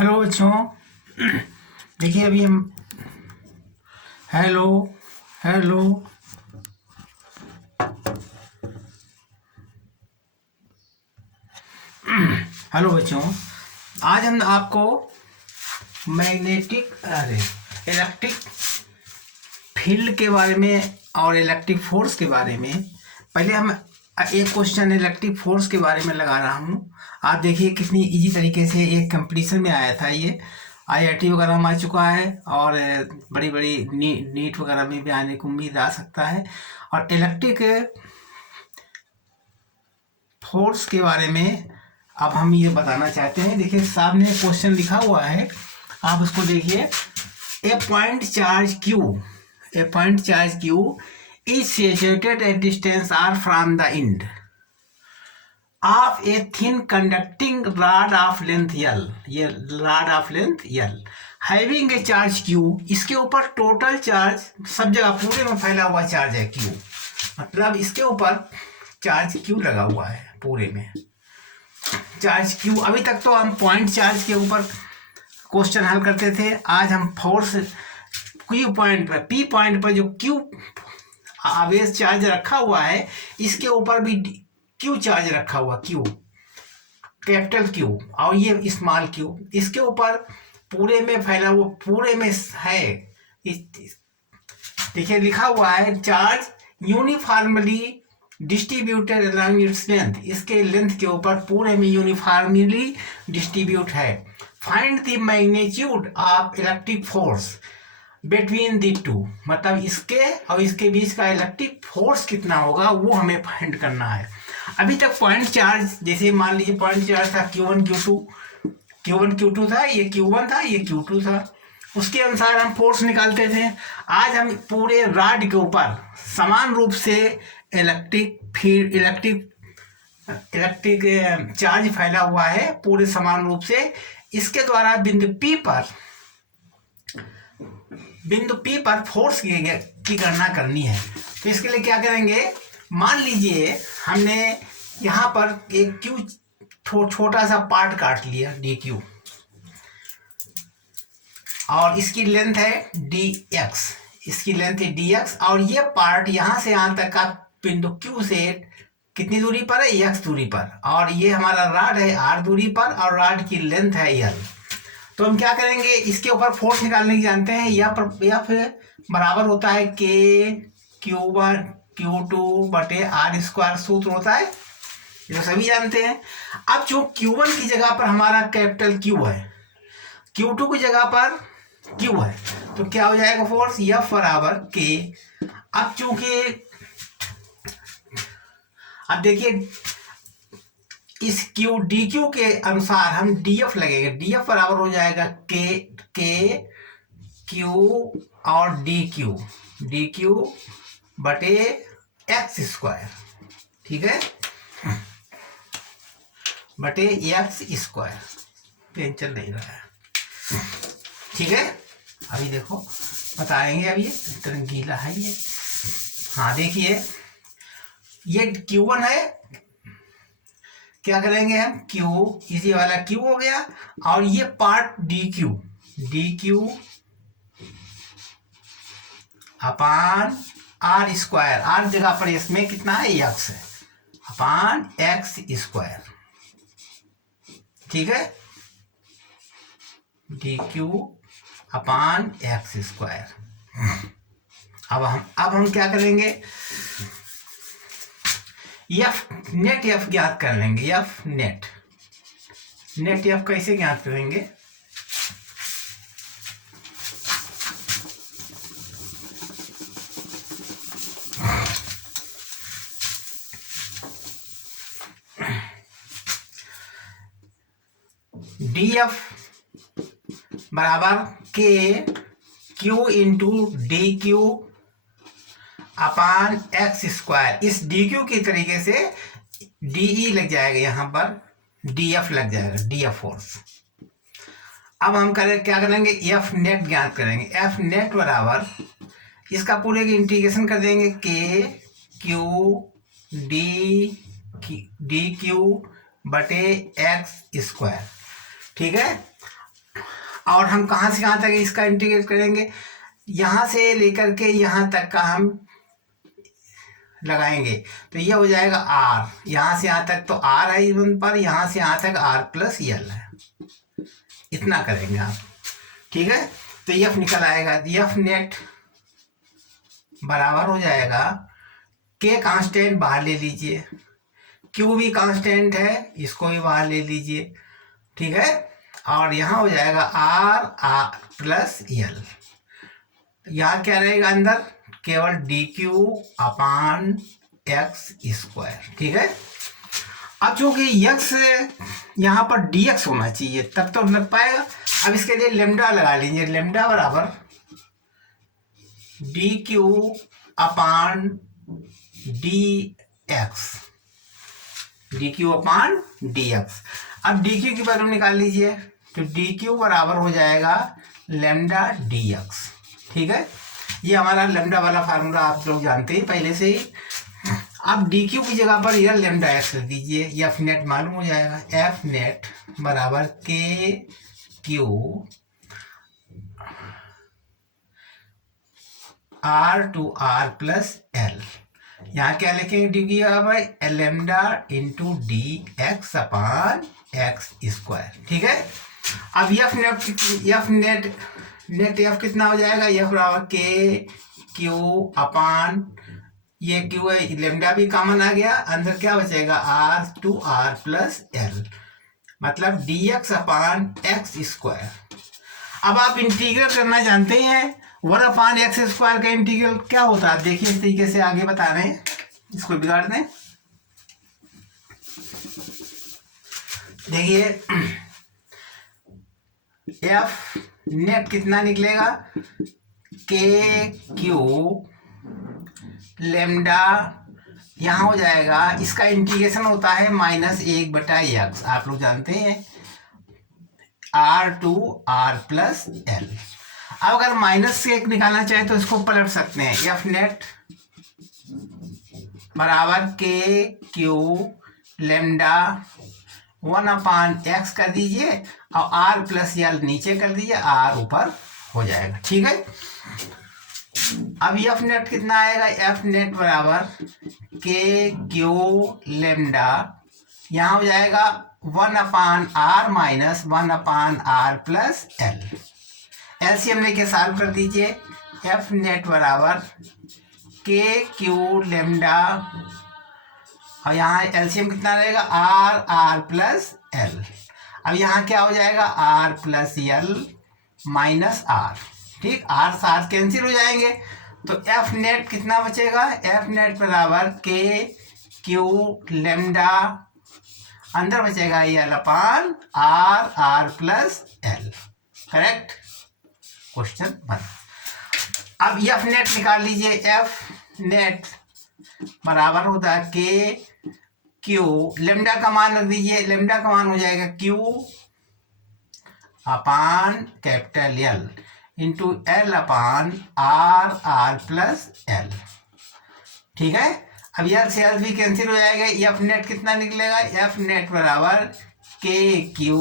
Hello बच्चों। देखिए अभी हम हेलो हेलो हेलो बच्चों, आज हम आपको मैग्नेटिक इलेक्ट्रिक फील्ड के बारे में और इलेक्ट्रिक फोर्स के बारे में, पहले हम एक क्वेश्चन इलेक्ट्रिक फोर्स के बारे में लगा रहा हूँ। आप देखिए कितनी इजी तरीके से एक कंपटीशन में आया था। ये आईआईटी वगैरह में आ चुका है और बड़ी बड़ी नीट वगैरह में भी आने की उम्मीद आ सकता है। और इलेक्ट्रिक फोर्स के बारे में अब हम ये बताना चाहते हैं। देखिए सामने क्वेश्चन लिखा हुआ है, आप उसको देखिए। A point charge Q is situated at distance r from the end of a thin conducting rod of length L, ये rod of length L having a charge Q। इसके ऊपर टोटल चार्ज सब जगह पूरे में फैला हुआ चार्ज है Q, मतलब इसके ऊपर चार्ज Q लगा हुआ है पूरे में चार्ज Q। अभी तक तो हम पॉइंट चार्ज के ऊपर क्वेश्चन हल करते थे। आज हम फोर्स Q पॉइंट पर, P पॉइंट पर जो Q आवेश चार्ज रखा हुआ है, इसके ऊपर भी Q चार्ज रखा हुआ, Q कैपिटल Q और ये स्मॉल Q, इसके ऊपर पूरे में फैला हुआ, पूरे में है। देखिए लिखा हुआ है charge uniformly distributed along its length, इसके लेंथ के ऊपर पूरे में यूनिफॉर्मली डिस्ट्रीब्यूट है। Find the magnitude of electric force between the two, मतलब इसके और इसके बीच का इलेक्ट्रिक फोर्स कितना होगा वो हमें फाइंड करना है। अभी तक पॉइंट चार्ज, जैसे मान लीजिए पॉइंट चार्ज था Q1 Q2 था, ये Q1 था, ये Q2 था, उसके अनुसार हम फोर्स निकालते थे। आज हम पूरे रॉड के ऊपर समान रूप से इलेक्ट्रिक चार्ज फैला हुआ है पूरे समान रूप से। इसके द्वारा बिंदु P पर फोर्स की गणना करनी है। तो इसके लिए क्या करेंगे, मान लीजिए हमने यहाँ पर एक Q छोटा सा पार्ट काट लिया dQ और इसकी लेंथ है dx, इसकी लेंथ है dx और ये पार्ट यहाँ से यहाँ तक का बिंदु Q से कितनी दूरी पर है, x दूरी पर, और ये हमारा रॉड है r दूरी पर और रॉड की लेंथ है L। तो हम क्या करेंगे, इसके ऊपर फोर्स निकालने की जानते हैं, या फिर बराबर होता है K Q1 Q2 बटे R स्क्वायर सूत्र होता है, जो सभी जानते हैं। अब जो Q1 की जगह पर हमारा कैपिटल Q है, Q2 की जगह पर Q है, तो क्या हो जाएगा फोर्स F बराबर K। अब चूंकि अब देखिए इस dQ के अनुसार हम DF लगेंगे, DF बराबर हो जाएगा K Q और DQ बटे x स्क्वायर, ठीक है, बटे x स्क्वायर। पेन चल नहीं रहा है, ठीक है। अभी देखो बताएंगे, अब ये इतना गीला है ये। हाँ देखिए ये Q1 है, क्या करेंगे हम Q, इसी वाला Q हो गया, और ये पार्ट DQ अपान R स्क्वायर, R जगह पर इसमें कितना है x है, अपान x स्क्वायर, ठीक है, DQ अपान x स्क्वायर। अब हम क्या करेंगे, नेट एफ ज्ञात कर लेंगे। नेट एफ कैसे ज्ञात करेंगे, DF बराबर Q इंटू DQ अपान x स्क्वायर। इस DQ की तरीके से DE लग जाएगा, यहाँ पर DF लग जाएगा, DF फोर्स। अब हम क्या करेंगे, F नेट ज्ञात करेंगे। F नेट बराबर इसका पूरे की इंटीग्रेशन कर देंगे, K Q DQ बटे x स्क्वायर, ठीक है। और हम कहाँ से कहाँ तक इसका इंटीग्रेट करेंगे, यहाँ से लेकर के यहाँ तक का हम लगाएंगे, तो ये हो जाएगा आर, यहाँ से यहाँ तक तो आर है इवन पर, यहाँ से यहाँ तक आर प्लस यल है, इतना करेंगे आप, ठीक है। तो एफ निकल आएगा, एफ नेट बराबर हो जाएगा, के कांस्टेंट बाहर ले लीजिए, क्यू भी कांस्टेंट है, इसको भी बाहर ले लीजिए, ठीक है। और यहाँ हो जाएगा आर आर प्लस यल, यहाँ क्या रहेगा अंदर, केवल डी क्यू अपान एक्स स्क्वायर, ठीक है। अब चूंकि यक्स यहाँ पर डी एक्स होना चाहिए तब तो लग पाएगा, अब इसके लिए लेमडा लगा लीजिए, लेमडा बराबर डी क्यू अपान डी एक्स, डी क्यू अपान डी एक्स। अब डी क्यू की वैल्यू निकाल लीजिए, तो डी क्यू बराबर हो जाएगा लेमडा डी एक्स, ठीक है। ये हमारा लेमडा वाला फार्मूला आप लोग जानते हैं पहले से ही। अब डी क्यू की जगह पर यह लेमडा एक्स लिख दीजिए, एफ नेट मालूम हो जाएगा, एफ नेट बराबर K Q R to R plus L, यहाँ क्या लिखेंगे डी की जगह पर lambda into D X upon X square, ठीक है। अब एफ नेट एफ कितना हो जाएगा, एफ बराबर के क्यू अपान, ये क्यू है, लेमडा भी कॉमन आ गया, अंदर क्या बचेगा R to R plus L, मतलब D X upon X square. अब आप इंटीग्रल करना जानते हैं, 1 अपान एक्स स्क्वायर का इंटीग्रल क्या होता है, देखिए इस तरीके से आगे बता रहे हैं, इसको बिगाड़ दें, देखिए एफ नेट कितना निकलेगा, के क्यू लेमडा, यहाँ हो जाएगा, इसका इंटीग्रेशन होता है -1/x, आप लोग जानते हैं, R to R plus L. अब अगर -1 निकालना चाहे तो इसको पलट सकते हैं, एफ नेट बराबर K Q lambda 1 upon x कर दीजिए और आर प्लस एल नीचे कर दीजिए, आर ऊपर हो जाएगा, ठीक है। अब एफ नेट कितना आएगा, एफ नेट बराबर के क्यू लेमडा, यहाँ हो जाएगा 1 upon R minus 1 upon R plus L, LCM लेके सॉल्व कर दीजिए, एफ नेट बराबर के क्यू लेमडा, और यहाँ एलसीएम कितना रहेगा आर आर प्लस एल। अब यहाँ क्या हो जाएगा R plus L minus R, ठीक, आर साथ कैंसिल हो जाएंगे, तो एफ नेट कितना बचेगा, एफ नेट बराबर के क्यू लेमडा, अंदर बचेगा L upon R R plus L, correct, question 1। अब एफ नेट निकाल लीजिए, एफ नेट बराबर होता है के क्यू लेमडा का मान रख दीजिए, लेमडा का मान हो जाएगा Q upon capital L into L upon R R plus L, ठीक है। अब एल से एल भी कैंसिल हो जाएगा, एफ नेट कितना निकलेगा, एफ नेट बराबर K Q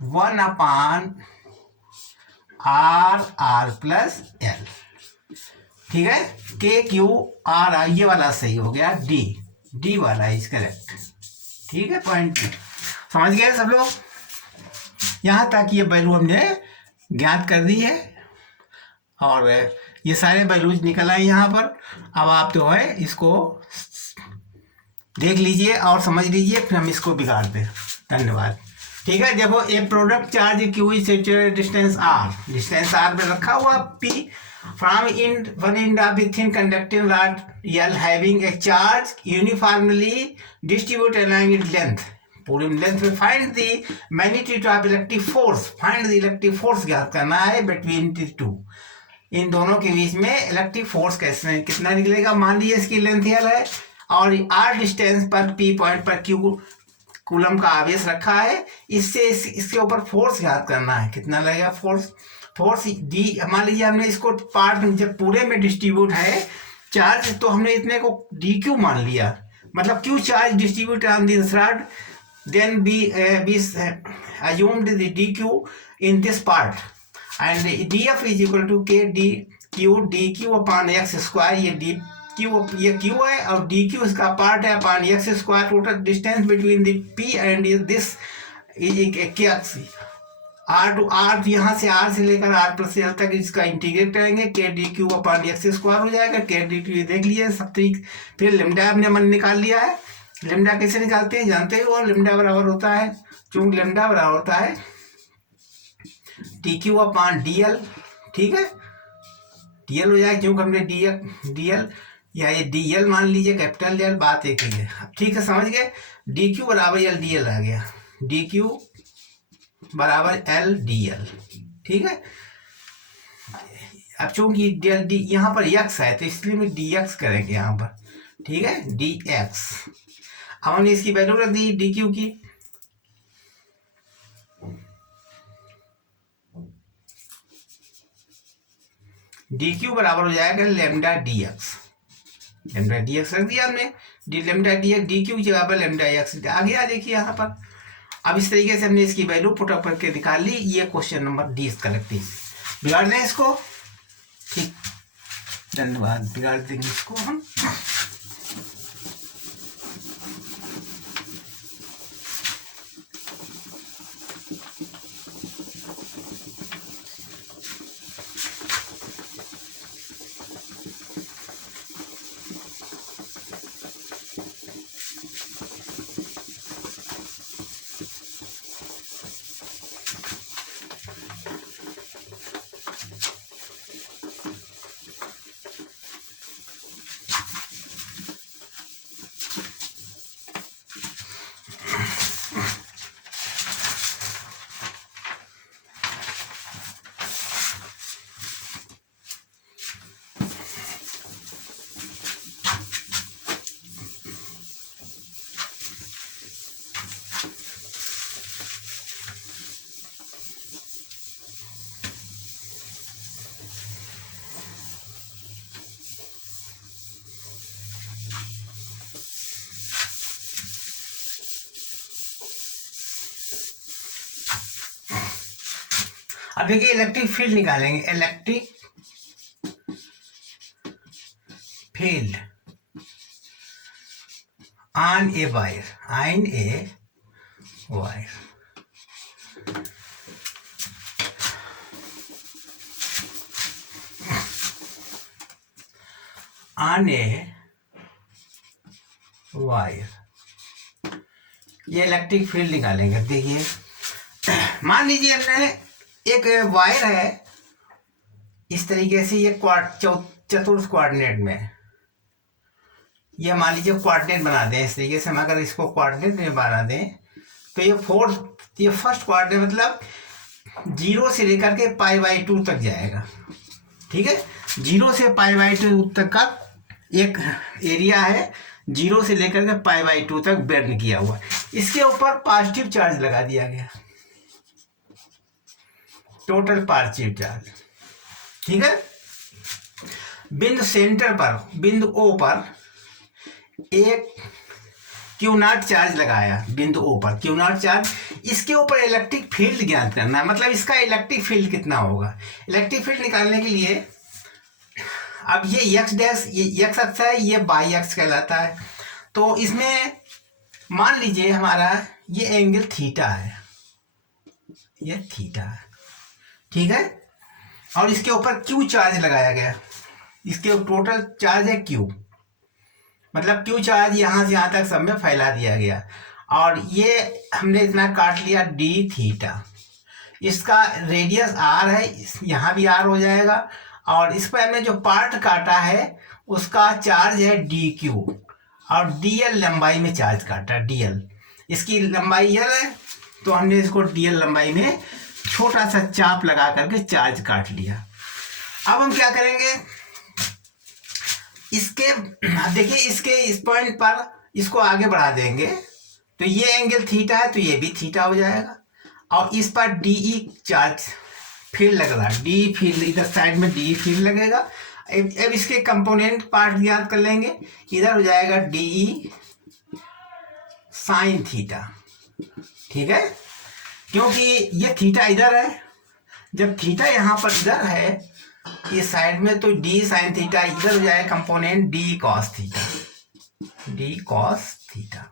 1 upon R R plus L, ठीक है, के क्यू आर, ये वाला सही हो गया, डी वाला इज करेक्ट, ठीक है। पॉइंट समझ गए सब लोग, यहाँ तक ये वैल्यू हमने ज्ञात कर दी है और ये सारे वैल्यूज निकल आए यहाँ पर। अब आप जो है इसको देख लीजिए और समझ लीजिए, फिर हम इसको बिगाड़ दें। धन्यवाद, ठीक है। देखो, a product charge Q is situated distance R पे रखा हुआ P from one end of the thin conducting rod L having a charge uniformly distributed along its length, पूरी लेंथ में find the magnitude of electric force, find the electric force ज्ञात करना है between the two, इन दोनों के बीच में electric force कैसे कितना निकलेगा। मान लीजिए इसकी लेंथ L है और r डिस्टेंस पर P पॉइंट पर Q कूलम का आवेश रखा है, इससे इसके ऊपर फोर्स ज्ञात करना है, कितना लगेगा फोर्स डी। मान लीजिए हमने इसको पार्ट जब पूरे में डिस्ट्रीब्यूट है चार्ज, तो हमने इतने को डी क्यू मान लिया, मतलब Q charge distribute on this rod then we assumed the dq in this part, and df is equal to k dq upon x square. ये dq ये q है और dq इसका पार्ट है upon x square. Total distance between the p and this is R to R, यहाँ से are से लेकर आर प्लस एल तक इसका इंटीग्रेट करेंगे. के D Q upon x square हो जाएगा. के डी क्यू देख लिए सब तरीक. फिर लेमडा हमने मन निकाल लिया है. लेमडा कैसे निकालते हैं जानते हो. लेमडा बराबर होता है, चूंकि लेमडा बराबर होता है D Q upon D L. ठीक है, डी एल हो जाएगा क्योंकि हमने डी एल या ये डी एल मान लीजिए, कैपिटल एल, बात एक ही है. ठीक है, समझ गए. डी क्यू बराबर एल डी एल आ गया. डी क्यू बराबर एल डी एल. ठीक है, अब चूंकि डी यहाँ पर एक्स है तो इसलिए मैं डी एक्स करेंगे यहाँ पर. ठीक है, डी एक्स. अब हमने इसकी वैल्यू रख दी डी क्यू की. डी क्यू बराबर हो जाएगा lambda D x. Lambda D x रख दिया हमने. D lambda D x D Q की जगह पर लेमडा एक्स आ गया. देखिए यहाँ पर अब इस तरीके से हमने इसकी वैल्यू पुट अप करके निकाल ली. ये क्वेश्चन नंबर 20 कलेक्टिव. बिगाड़ दें इसको. ठीक, धन्यवाद. बिगाड़ देंगे इसको हम. अब देखिए इलेक्ट्रिक फील्ड निकालेंगे. Electric field on a wire, on a wire. On a wire ये इलेक्ट्रिक फील्ड निकालेंगे. देखिए मान लीजिए हमने एक वायर है इस तरीके से, ये चतुर्थ कोऑर्डिनेट में. ये मान लीजिए कोऑर्डिनेट बना दें इस तरीके से. हम अगर इसको कोऑर्डिनेट में बना दें तो ये फर्स्ट कोऑर्डिनेट मतलब 0 से लेकर के π/2 तक जाएगा. ठीक है, 0 से π/2 तक का एक एरिया है. 0 से लेकर के π/2 तक बेंड किया हुआ. इसके ऊपर पॉजिटिव चार्ज लगा दिया गया, टोटल पॉजिटिव चार्ज. ठीक है, बिंदु सेंटर पर, बिंदु ओ पर एक Q0 चार्ज लगाया. बिंदु ओ पर Q0 चार्ज. इसके ऊपर इलेक्ट्रिक फील्ड ज्ञात करना है. मतलब इसका इलेक्ट्रिक फील्ड कितना होगा. इलेक्ट्रिक फील्ड निकालने के लिए अब ये एक्स डैश, ये एक्स अक्ष है, ये वाई अक्ष कहलाता है. तो इसमें मान लीजिए हमारा ये एंगल थीटा है, ये थीटा है. ठीक है, और इसके ऊपर क्यू चार्ज लगाया गया. इसके टोटल चार्ज है क्यू, मतलब क्यू चार्ज यहाँ से यहाँ तक सब में फैला दिया गया. और ये हमने इतना काट लिया डी थीटा. इसका रेडियस आर है, यहाँ भी आर हो जाएगा. और इस पर हमने जो पार्ट काटा है उसका चार्ज है डी क्यू, और डी एल लंबाई में चार्ज काटा. डी एल इसकी लंबाई एल है तो हमने इसको डी एल लंबाई में छोटा सा चाप लगा करके चार्ज काट लिया. अब हम क्या करेंगे, इसके देखिए इसके इस पॉइंट पर इसको आगे बढ़ा देंगे तो ये एंगल थीटा है तो ये भी थीटा हो जाएगा. और इस पर डी ई चार्ज फील्ड लग रहा है. डी फील्ड इधर साइड में डी फील्ड लगेगा. अब इसके कंपोनेंट पार्ट याद कर लेंगे. इधर हो जाएगा डी ई साइन थीटा. ठीक है, क्योंकि ये थीटा इधर है, जब थीटा यहाँ पर इधर है इस साइड में, तो डी साइन थीटा इधर हो जाएगा component D cos theta, D cos theta.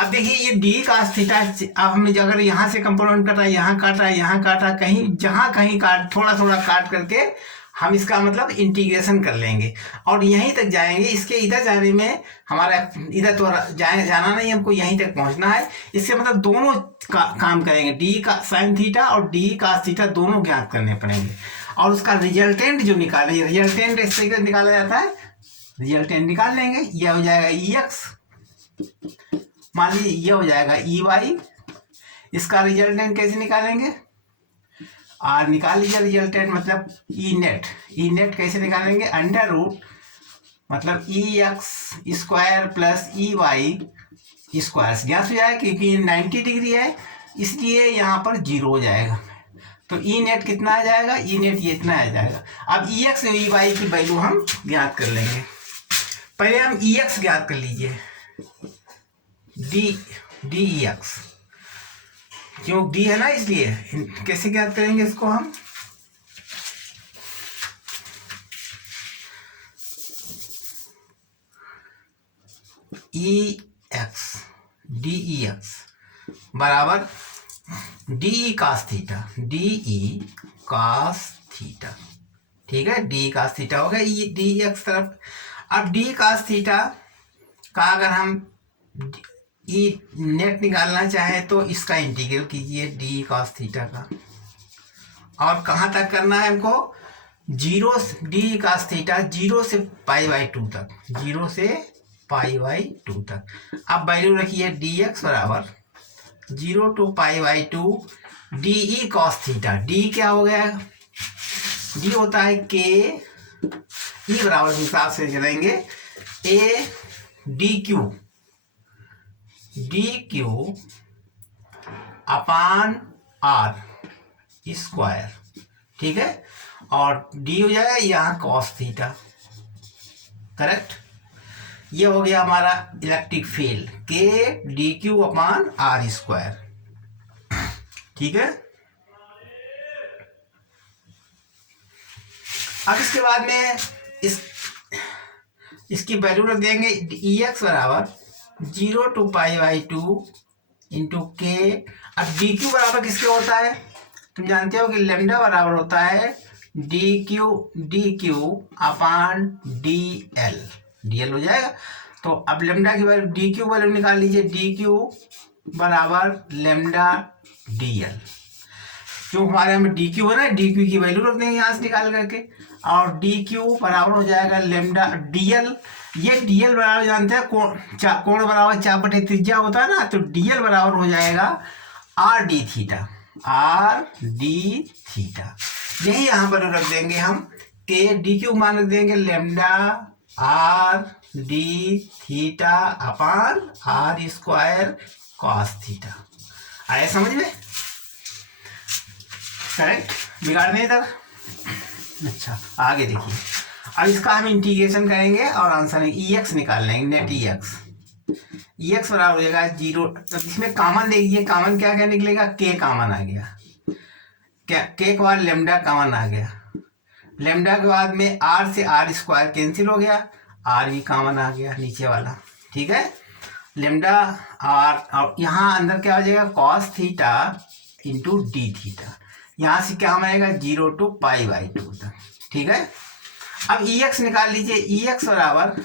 अब देखिए ये डी कॉस थीटा, अब हमने अगर यहाँ से कंपोनेंट काटा, यहाँ काटा, यहाँ काटा, कहीं जहाँ कहीं काट, थोड़ा थोड़ा काट करके हम इसका मतलब इंटीग्रेशन कर लेंगे और यहीं तक जाएंगे। इसके इधर जाने में हमारा इधर तो जाना नहीं, हमको यहीं तक पहुंचना है। इसके मतलब दोनों काम करेंगे, डी का साइन थीटा और डी कॉस थीटा दोनों ज्ञात करने पड़ेंगे और उसका रिजल्टेंट जो निकालेंगे, रिजल्टेंट इससे निकाला जाता है, रिजल्टेंट निकाल लेंगे। यह हो जाएगा ई एक्स, मान लीजिए ये हो जाएगा ई वाई। इसका रिजल्टेंट कैसे निकालेंगे, आर निकाल लीजिए रिजल्टेंट, मतलब ई नेट। ई नेट कैसे निकालेंगे, अंडर रूट मतलब E X square plus E Y square से ज्ञात हो जाएगा, क्योंकि 90 डिग्री है इसलिए यहाँ पर 0 हो जाएगा। तो ई नेट कितना आ जाएगा, ई नेट ये इतना आ जाएगा। अब ई एक्स और ई वाई की वैल्यू हम ज्ञात कर लेंगे। पहले हम ई एक्स ज्ञात कर लीजिए, डी ई एक्स, क्यों डी है ना इसलिए। कैसे ज्ञात करेंगे इसको हम, E X D E X बराबर D E cos theta, D E cos theta. ठीक है, डी कास थीटा हो गया ई डी एक्स तरफ। अब डी कास थीटा का अगर हम ई नेट निकालना चाहे तो इसका इंटीग्रल कीजिए डी कॉस थीटा का, और कहाँ तक करना है हमको, 0 डी कॉस थीटा 0 से π/2 तक, 0 से π/2 तक। अब वैल्यू रखिए डी एक्स बराबर 0 to π/2 d E cos theta. D क्या हो गया, डी होता है के, ई बराबर हिसाब से चलेंगे A D Q, D Q upon R square. ठीक है, और डी हो जाएगा यहाँ कॉस थीटा। करेक्ट, ये हो गया हमारा electric field K D Q upon R square. ठीक है, अब इसके बाद में इसकी वैल्यू रख देंगे ई एक्स बराबर 0 to π/2 इंटू के। अब डी क्यू बराबर किसके होता है, तुम जानते हो कि लेमडा बराबर होता है डी क्यू अपान डी एल हो जाएगा। तो अब लेमडा की वैल्यू, डी क्यू वैल्यू निकाल लीजिए, डी क्यू बराबर लेमडा डी एल। क्यों हमारे में डी क्यू है ना, डी क्यू की वैल्यू रख देंगे यहाँ से निकाल करके, और डी क्यू बराबर हो जाएगा लेमडा डी एल। ये डी एल बराबर जानते हैं कोण बराबर 4/3 त्रिज्या होता है ना, तो डी एल बराबर हो जाएगा are D theta, are D theta. यही यहाँ पर रख देंगे हम, के डी क्यू मान रख देंगे lambda R D theta upon R square cos theta. आया समझ में, करेक्ट, बिगाड़ नहीं इधर। अच्छा आगे देखिए, अब इसका हम इंटीग्रेशन करेंगे और आंसर ई एक्स निकाल लेंगे, नेट ई एक्स बराबर हो जाएगा 0। तो इसमें कॉमन देखिए, कॉमन क्या क्या निकलेगा, के कॉमन आ गया, क्या के के बाद लेमडा कॉमन आ गया, लेमडा के बाद में आर से आर स्क्वायर कैंसिल हो गया, आर भी कॉमन आ गया नीचे वाला। ठीक है, लेमडा आर, और यहाँ अंदर क्या हो जाएगा cos theta into D theta. यहाँ से क्या आएगा 0 to π/2 तक। ठीक है, अब ई एक्स निकाल लीजिए, ई एक्स बराबर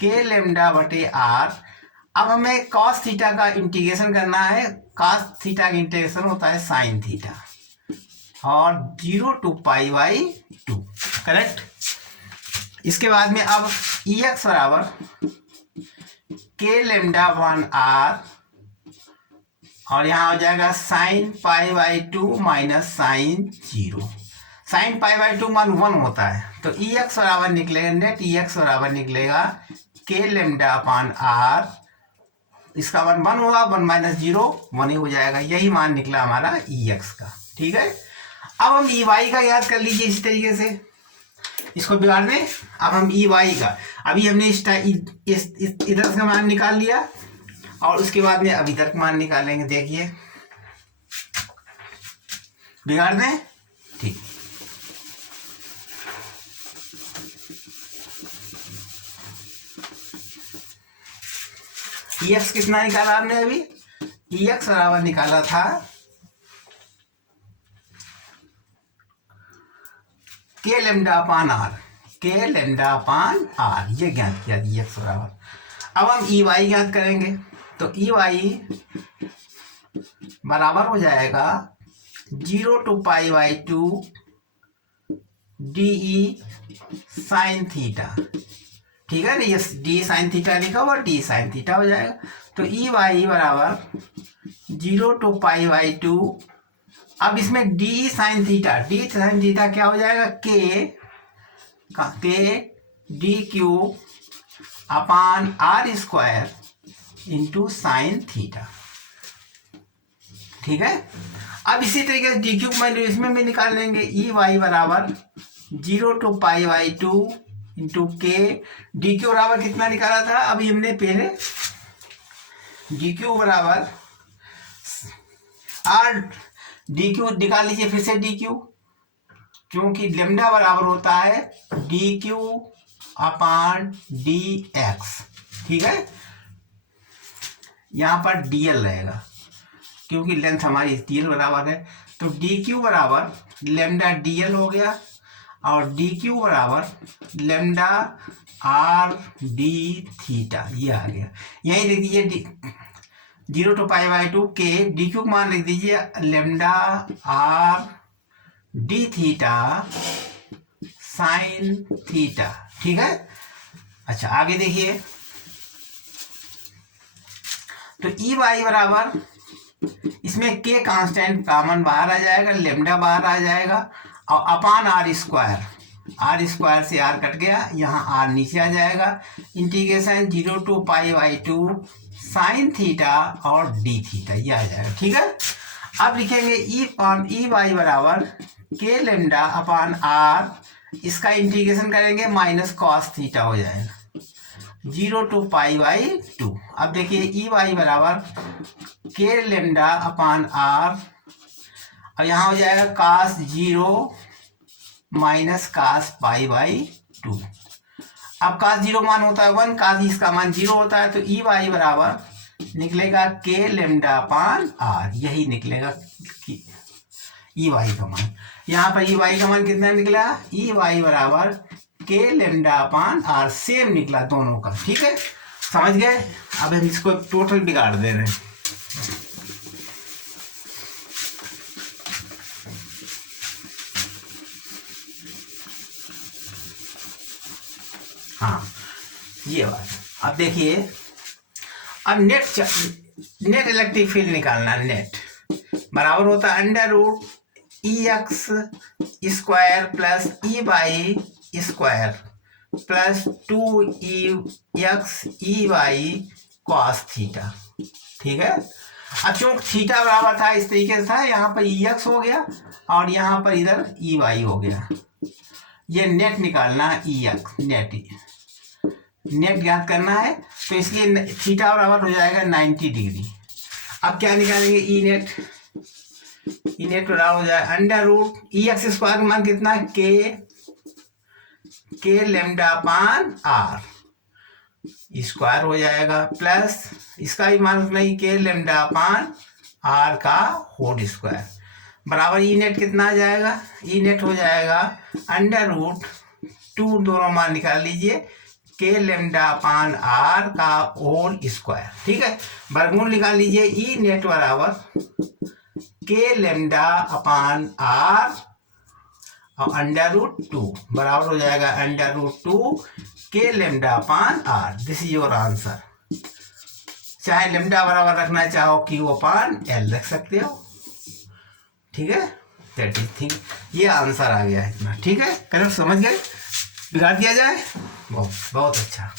के लेमडा बटे आर। अब हमें कॉस थीटा का इंटीग्रेशन करना है, कॉस थीटा का इंटीग्रेशन होता है साइन थीटा, और 0 to π/2। करेक्ट, इसके बाद में अब ई एक्स बराबर के लेमडा वन आर, और यहाँ हो जाएगा साइन π/2 माइनस साइन 0। साइन π/2 मान 1 होता है, तो ई एक्स बराबर निकलेगा, नेट ई एक्स बराबर निकलेगा के लेमडा अपान आर, इसका मान 1 होगा, 1 माइनस 0 1 ही हो जाएगा। यही मान निकला हमारा ई एक्स का। ठीक है, अब हम ई वाई का याद कर लीजिए इस तरीके से, इसको बिगाड़ दें। अब हम ई वाई का, अभी हमने इधर का मान निकाल लिया, और उसके बाद में अभी तक मान निकालेंगे। देखिए, बिगाड़ दें, ठीक। EX कितना निकाला आपने अभी? EX बराबर निकाला था K लेमडा अपान R, K लेमडा अपान R, ये ज्ञात किया EX बराबर। अब हम EY ज्ञात करेंगे, तो EY बराबर हो जाएगा 0 to π/2 DE साइन थीटा, ठीक है ना, ये डी साइन थीटा लिखा हुआ, डी साइन थीटा हो जाएगा। तो EY बराबर 0 to π/2, अब इसमें डी साइन थीटा क्या हो जाएगा? के डी क्यू अपान R square into sine theta, ठीक है। अब इसी तरीके से डी क्यू वैल्यू इसमें भी निकाल लेंगे। EY बराबर 0 to π/2 इंटू के, डी क्यू बराबर कितना निकाला था अभी हमने पहले? डी क्यू बराबर R, डी क्यू निकाल लीजिए फिर से डी क्यू, क्योंकि लेमडा बराबर होता है डी क्यू अपान डी एक्स, ठीक है। यहाँ पर DL रहेगा क्योंकि लेंथ हमारी DL बराबर है, तो डी क्यू बराबर लेमडा DL हो गया और डी क्यू बराबर लेमडा R d थीटा, ये आ गया। यही लिख दीजिए 0 to π/2 के डी क्यू मान लिख दीजिए lambda R d theta sine theta, ठीक है। अच्छा, आगे देखिए, तो EY बराबर, इसमें के कांस्टेंट कॉमन बाहर आ जाएगा, लेमडा बाहर आ जाएगा और अपान R स्क्वायर से R कट गया, यहाँ R नीचे आ जाएगा। इंटीग्रेशन 0 to π/2 साइन थीटा और डी थीटा, ये आ जाएगा, ठीक है। अब लिखेंगे EY बराबर के लेमडा अपान R, इसका इंटीग्रेशन करेंगे माइनस कॉस थीटा हो जाएगा 0 to π/2। अब देखिए EY बराबर के लेमडा अपान R, और यहाँ हो जाएगा कास 0 माइनस कास π/2। अब कास 0 मान होता है 1, कास इसका मान 0 होता है, तो EY बराबर निकलेगा के लेमडा अपान R, यही निकलेगा EY का मान। यहाँ पर EY का मान कितना निकला? EY बराबर के लेमडा अपान R, सेम निकला दोनों का, ठीक है। समझ गए? अब हम इसको टोटल बिगाड़ दे रहे हैं। हाँ, ये बात। अब देखिए, अब नेट इलेक्ट्रिक फील्ड निकालना। नेट बराबर होता है √EX square plus EY square plus 2EX EY cos theta, ठीक है। अब चूंकि थीटा बराबर था इस तरीके से था, यहाँ पर EX हो गया और यहाँ पर इधर EY हो गया। ये नेट निकालना, EX नेट ज्ञात करना है, तो इसलिए थीटा बराबर हो जाएगा 90 डिग्री। अब क्या निकालेंगे? ई नेट बराबर हो जाएगा √EX स्क्वायर का मान कितना? के लेमडा अपान R स्क्वायर हो जाएगा, प्लस इसका ही मान नहीं, के लेमडा अपान R का होल स्क्वायर बराबर ई नेट कितना आ जाएगा? ई नेट हो जाएगा √2, दोनों मान निकाल लीजिए, के लेमडा अपान R का होल स्क्वायर, ठीक है। वर्गमूल निकाल लीजिए, ई नेट बराबर के लेमडा अपान R और √2 बराबर हो जाएगा √2 के lambda upon R। This is your answer. चाहे लेमडा बराबर रखना चाहो Q अपान L रख सकते हो, ठीक है। दैट इज थिंग, ये आंसर आ गया इतना, ठीक है। करेक्ट, समझ गए? बिगाड़ दिया जाए, बहुत बहुत अच्छा।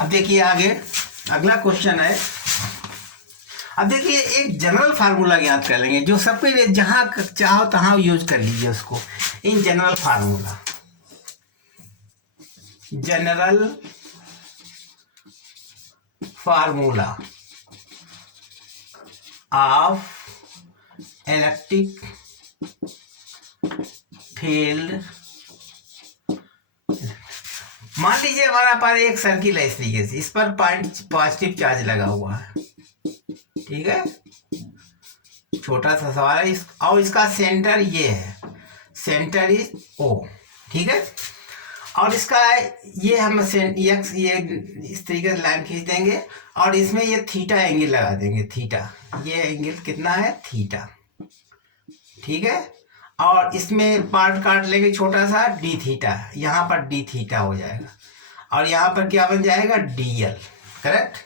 अब देखिए आगे, अगला क्वेश्चन है। अब देखिए एक जनरल फार्मूला याद कर लेंगे जो सबके लिए जहां चाहो तहां यूज कर लीजिए उसको। In general formula, general formula of electric field. मान लीजिए हमारा पास एक सर्किल है इस तरीके से, इस पर पॉजिटिव चार्ज लगा हुआ है, ठीक है, छोटा सा सवाल है और इसका सेंटर ये है, सेंटर इज ओ, ठीक है, और इसका ये हम एक्स ये इस तरीके से लाइन खींच देंगे और इसमें ये थीटा एंगल लगा देंगे, थीटा, ये एंगल कितना है, थीटा, ठीक है, और इसमें पार्ट काट लेंगे छोटा सा, डी थीटा, यहाँ पर डी थीटा हो जाएगा और यहाँ पर क्या बन जाएगा, डी एल, करेक्ट,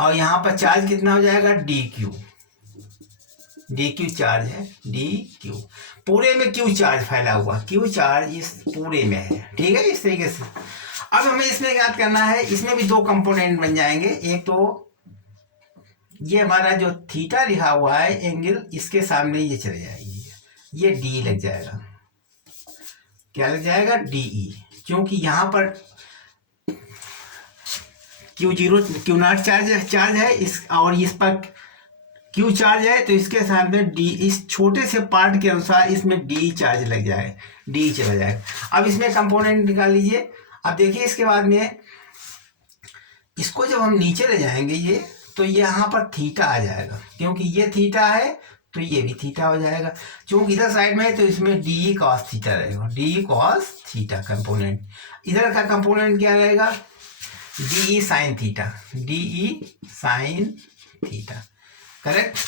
और यहाँ पर चार्ज कितना हो जाएगा, D Q, D Q charge है, डी क्यू, पूरे में क्यू चार्ज फैला हुआ, क्यू चार्ज इस पूरे में है, ठीक है, इस तरीके से। अब हमें इसमें याद करना है, इसमें भी दो कंपोनेंट बन जाएंगे, एक तो ये हमारा जो थीटा लिखा हुआ है एंगल, इसके सामने ये चले जाएगी, ये डी लग जाएगा, क्या लग जाएगा, डीई, क्योंकि यहाँ पर Q0 चार्ज है इस, और इस पर Q चार्ज है, तो इसके सामने डी, इस छोटे से पार्ट के अनुसार इसमें डी चार्ज लग जाए, डी चला जाएगा। अब इसमें कंपोनेंट निकाल लीजिए। अब देखिए इसके बाद में इसको जब हम नीचे ले जाएंगे ये, तो यहाँ पर थीटा आ जाएगा, क्योंकि ये थीटा है तो ये भी थीटा हो जाएगा, क्योंकि इधर साइड में है तो इसमें डी कॉस थीटा रहेगा, डी कॉस थीटा कंपोनेंट। इधर का कंपोनेंट क्या रहेगा, D sine theta, D sine theta, correct,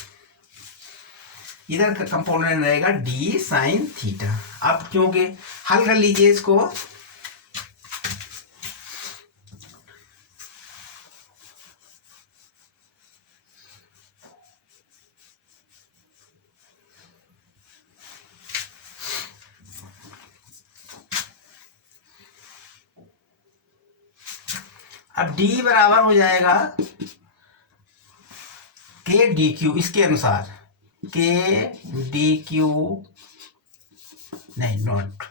इधर का कंपोनेंट रहेगा डी साइन थीटा। अब क्योंकि हल कर लीजिए इसको, अब D बराबर हो जाएगा के डी क्यू, इसके अनुसार के डी क्यू नहीं, not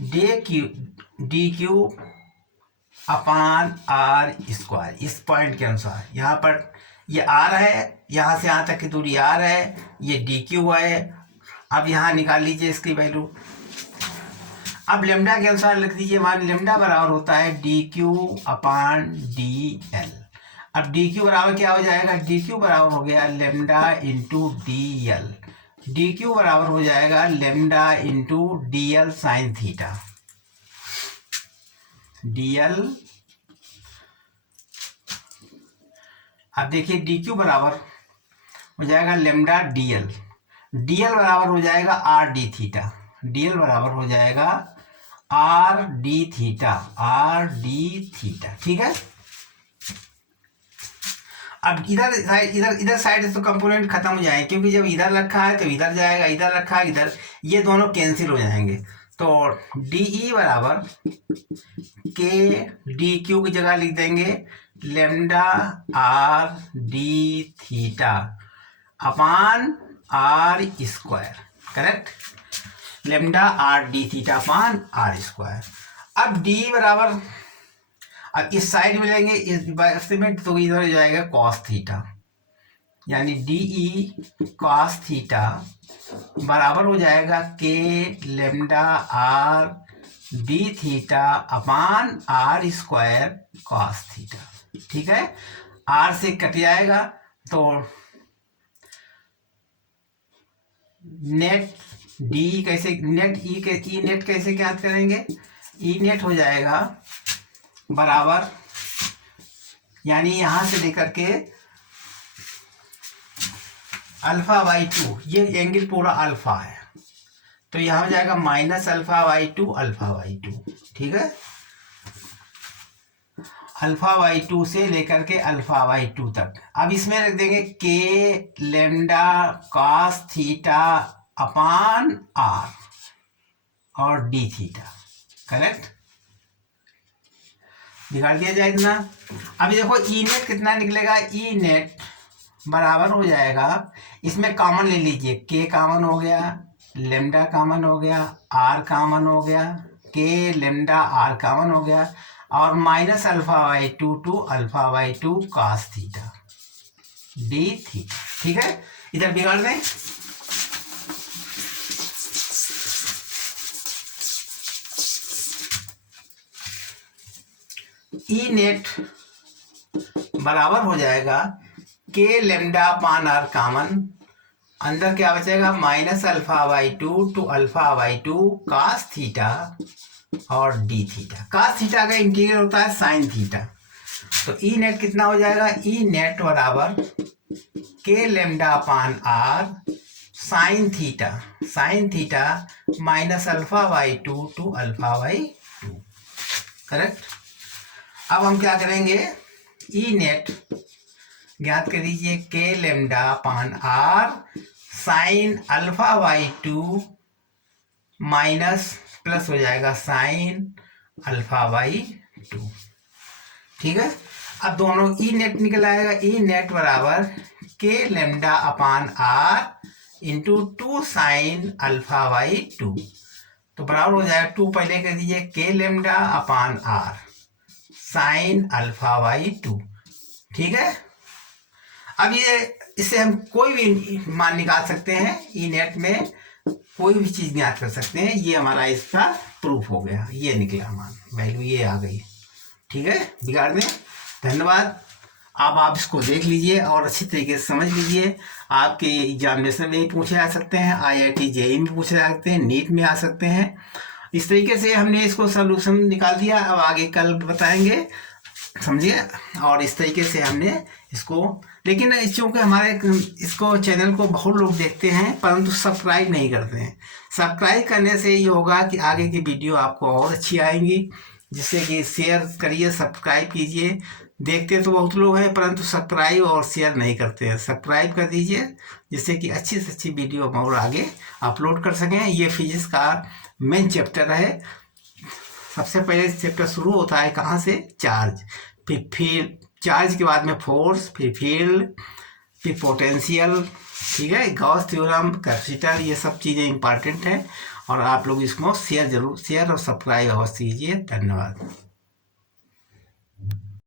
D Q upon R square, इस पॉइंट के अनुसार। यहाँ पर ये आर है, यहाँ से यहाँ तक की दूरी आर है, ये डी क्यू है। अब यहाँ निकाल लीजिए इसकी वैल्यू। अब लेमडा के अनुसार लिख दीजिए, मान लेमडा बराबर होता है डी क्यू अपान डी एल। अब डी क्यू बराबर क्या हो जाएगा, डी क्यू बराबर हो गया lambda into D L, D Q बराबर हो जाएगा lambda into D L sine theta, D L. अब देखिए डी क्यू बराबर हो जाएगा lambda D L, D L बराबर हो जाएगा are D theta, D L बराबर हो जाएगा are D theta, are D theta, ठीक है। अब इधर साइड से तो कंपोनेंट खत्म हो जाएंगे, क्योंकि जब इधर रखा है तो इधर जाएगा, इधर रखा है इधर, ये दोनों कैंसिल हो जाएंगे। तो डी बराबर के डी क्यू की जगह लिख देंगे lambda R D theta upon R square, correct, lambda R D theta upon R square. अब डी बराबर, अब इस साइड में लेंगे इस में, तो इधर हो जाएगा कॉस थीटा, यानी डीई कॉस थीटा बराबर हो जाएगा K lambda R D theta upon R square cos theta, ठीक है। आर से कट जाएगा तो नेट डी कैसे, नेट ई नेट कैसे ज्ञात करेंगे, ई नेट हो जाएगा बराबर, यानी यहां से लेकर के अल्फा बाई टू, ये एंगल पूरा अल्फा है, तो यहां हो जाएगा minus alpha by two, alpha by two, ठीक है, अल्फा बाई टू से लेकर के अल्फा बाई टू तक। अब इसमें रख देंगे K lambda cos theta upon R और डी थीटा, करेक्ट, निकाल दिया जाए इतना। अभी देखो ई नेट कितना निकलेगा, ई नेट बराबर हो जाएगा, इसमें कॉमन ले लीजिए, के कॉमन हो गया, लेमडा कॉमन हो गया, आर कॉमन हो गया, के लेमडा आर कॉमन हो गया, और माइनस अल्फा/2 टू अल्फा/2 cos थीटा डी थीटा। ठीक है, इधर बिगाड़ दें। ई नेट बराबर हो जाएगा K lambda upon are common, अंदर क्या बचेगा, माइनस अल्फा/2 टू अल्फा/2 cos थीटा और डी थीटा। cos थीटा का इंटीग्रल होता है साइन थीटा, तो ई नेट कितना हो जाएगा, ई नेट बराबर K lambda upon R sine theta minus अल्फा/2 टू अल्फा/2। करेक्ट। अब हम क्या करेंगे, ई नेट ज्ञात कर दीजिए, K lambda upon R sine अल्फा/2 माइनस प्लस हो जाएगा साइन अल्फा/2। ठीक है, अब दोनों ई नेट निकल आएगा, ई नेट बराबर K lambda upon R into 2 sine अल्फा/2, तो बराबर हो जाएगा 2 पहले कर दीजिए, K lambda upon R sine अल्फा/2। ठीक है, अब ये इससे हम कोई भी मान निकाल सकते हैं, ई नेट में कोई भी चीज़ ज्ञात कर सकते हैं। ये हमारा इसका प्रूफ हो गया, ये निकला मान, वैल्यू ये आ गई। ठीक है, बिगाड़ दें। धन्यवाद। अब आप इसको देख लीजिए और अच्छी तरीके से समझ लीजिए। आपके एग्जामिनेशन में भी पूछे जा सकते हैं, IIT JEE में पूछे जा सकते हैं, नीट में आ सकते हैं। इस तरीके से हमने इसको सोल्यूशन निकाल दिया, अब आगे कल बताएंगे, समझिए। और इस तरीके से हमने इसको, लेकिन चूँकि हमारे इसको चैनल को बहुत लोग देखते हैं परंतु सब्सक्राइब नहीं करते हैं। सब्सक्राइब करने से ये होगा कि आगे की वीडियो आपको और अच्छी आएंगी, जिससे कि शेयर करिए, सब्सक्राइब कीजिए। देखते तो बहुत लोग हैं परंतु सब्सक्राइब और शेयर नहीं करते हैं। सब्सक्राइब कर दीजिए जिससे कि अच्छी से अच्छी वीडियो हम और आगे अपलोड कर सकें। ये फिजिक्स का मेन चैप्टर है। सबसे पहले चैप्टर शुरू होता है कहाँ से, चार्ज, फिर चार्ज के बाद में फोर्स, फिर फील्ड, फिर पोटेंशियल। ठीक है, गॉस थ्योरम, कैपेसिटर, ये सब चीज़ें इंपॉर्टेंट हैं और आप लोग इसको शेयर और सब्सक्राइब अवश्य कीजिए। धन्यवाद।